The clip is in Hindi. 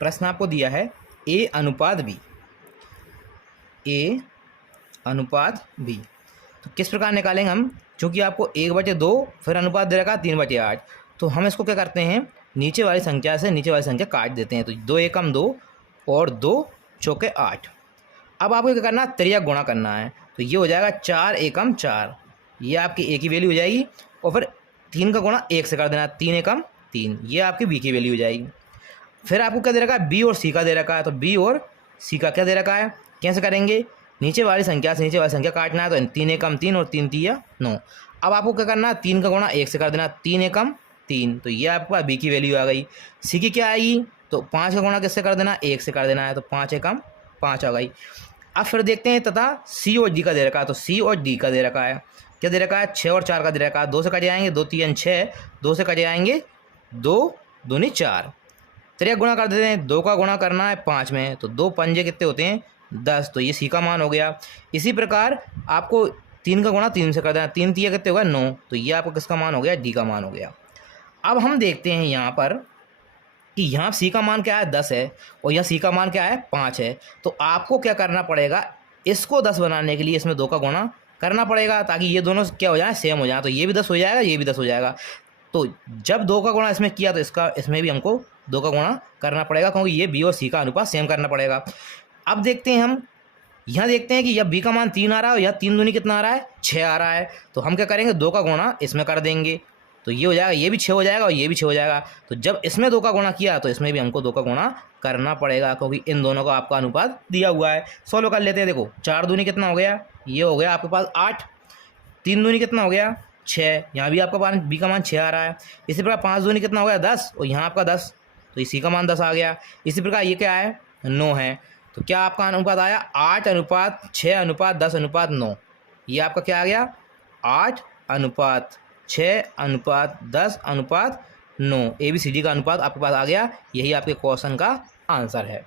प्रश्न आपको दिया है ए अनुपात बी, ए अनुपात बी, तो किस प्रकार निकालेंगे हम? चूँकि आपको 1/2 फिर अनुपात दे रखा है 3/8, तो हम इसको क्या करते हैं, नीचे वाली संख्या से नीचे वाली संख्या काट देते हैं। तो 2 एकम 2 और 2 चौके 8। अब आपको क्या करना है, त्रिया गुणा करना है। तो ये हो जाएगा 4 एकम 4, ये आपकी ए की वैल्यू हो जाएगी। और फिर 3 का गुणा 1 से कर देना, 3 एकम 3, ये आपकी बी की वैल्यू हो जाएगी। फिर आपको क्या दे रखा है, बी और सी का दे रखा है। तो बी और सी का क्या दे रखा है, कैसे करेंगे, नीचे वाली संख्या से नीचे वाली संख्या काटना है। तो 3 एकम 3 और 3 तिया 9। अब आपको क्या करना है, 3 का गुणा 1 से कर देना, 3 एकम 3, तो ये आपके पास बी की वैल्यू आ गई। सी की क्या आएगी, तो 5 का गुणा किससे कर देना, 1 से कर देना है। तो 5 एकम 5 आ गई। अब फिर देखते हैं तथा सी और डी का दे रखा है। तो सी और डी का दे रखा है, क्या दे रखा है, 6 और 4 का दे रखा है। 2 से कट जाएंगे, 2 3 6, 2 से कट जाएंगे 2 दूनी 4। चलिए गुणा कर देते हैं, 2 का गुणा करना है 5 में, तो 2 पंजे कितने होते हैं 10, तो ये सी का मान हो गया। इसी प्रकार आपको 3 का गुणा 3 से कर देना, 3 तिया कितने होगा 9, तो ये आपको किसका मान हो गया, डी का मान हो गया। अब हम देखते हैं यहाँ पर कि यहाँ सी का मान क्या है 10 है और यहाँ सी का मान क्या है 5 है। तो आपको क्या करना पड़ेगा, इसको 10 बनाने के लिए इसमें 2 का गुणा करना पड़ेगा, ताकि ये दोनों क्या हो जाए, सेम हो जाए। तो ये भी 10 हो जाएगा, ये भी 10 हो जाएगा। तो जब 2 का गुणा इसमें किया तो इसमें भी हमको 2 का गुणा करना पड़ेगा, क्योंकि ये बी और सी का अनुपात सेम करना पड़ेगा। अब देखते हैं हम यहाँ देखते हैं कि यह बी का मान 3 आ रहा है और यह 3 दूनी कितना आ रहा है, 6 आ रहा है। तो हम क्या करेंगे, 2 का गुणा इसमें कर देंगे, तो ये हो जाएगा, ये भी 6 हो जाएगा और ये भी 6 हो जाएगा। तो जब इसमें 2 का गुणा किया तो इसमें भी हमको 2 का गुणा करना पड़ेगा, क्योंकि इन दोनों का आपका अनुपात दिया हुआ है। सॉल्व कर लेते हैं। देखो 4 दूनी कितना हो गया, ये हो गया आपके पास 8, 3 दूनी कितना हो गया 6, यहाँ भी आपका मान बी का मान 6 आ रहा है। इसी प्रकार 5 दूनी कितना हो गया 10 और यहाँ आपका 10, तो इसी का मान 10 आ गया। इसी प्रकार ये क्या है 9 है। तो क्या आपका अनुपात आया 8:6:10:9, ये आपका क्या आ गया 8:6:10:9। ABCD का अनुपात आपके पास आ गया। यही आपके क्वेश्चन का आंसर है।